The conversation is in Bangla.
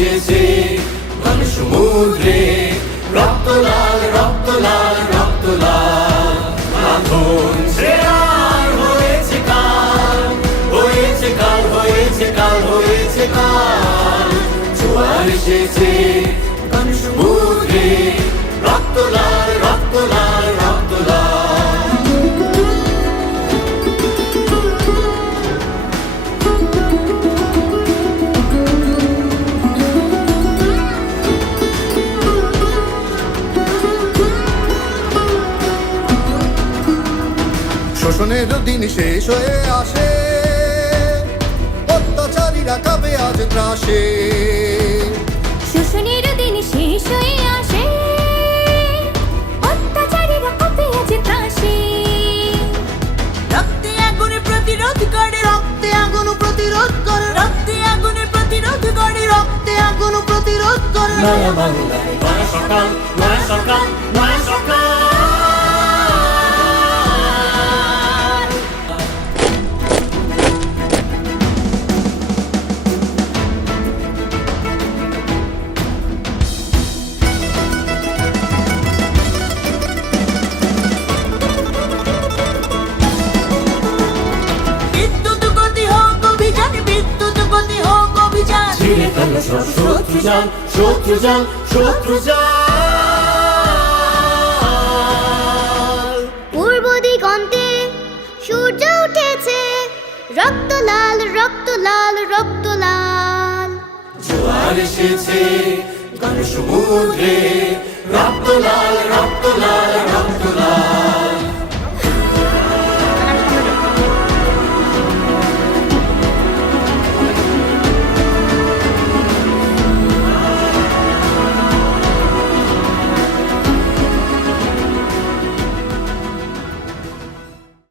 এসেছে ঘন সমুদ্রে, রক্ত লাল রক্ত লাল রক্ত লাল। আগুন ছেড়ার হয়েছে কাল, হয়েছে কাল, হয়েছে কাল, হয়েছে কাল। জোয়ার এসেছে ঘন সমুদ্রে, রক্ত লাল রক্ত লাল রক্ত লাল। শোষণের দিন শেষ হয়ে আসে, অত্যাচারীরা কাঁপে আজ ত্রাসে। শোষণের দিন শেষ হয়ে আসে, অত্যাচারীরা কাঁপে আজ ত্রাসে। রক্তে আগুনে প্রতিরোধ করে, রক্তে আগুন প্রতিরোধ করে, রক্তে আগুনে প্রতিরোধ করে, রক্তে আগুন প্রতিরোধ করে। নয়া বাংলায় নয়া সকাল, নয়া সকাল, নয়া সকাল। বিদ্যুৎ গতি হোক অভিযান, বিদ্যুৎ গতি হোক অভিযান। ছিঁড়ে ফেলো সব শত্রু জাল, শত্রু জাল, শত্রু জাল। পূর্ব দিগন্তে সূর্য উঠেছে, রক্ত লাল রক্ত লাল রক্ত লাল। জোয়ার এসেছে ঘন সমুদ্রে, রক্ত লাল রক্ত লাল রক্ত লাল।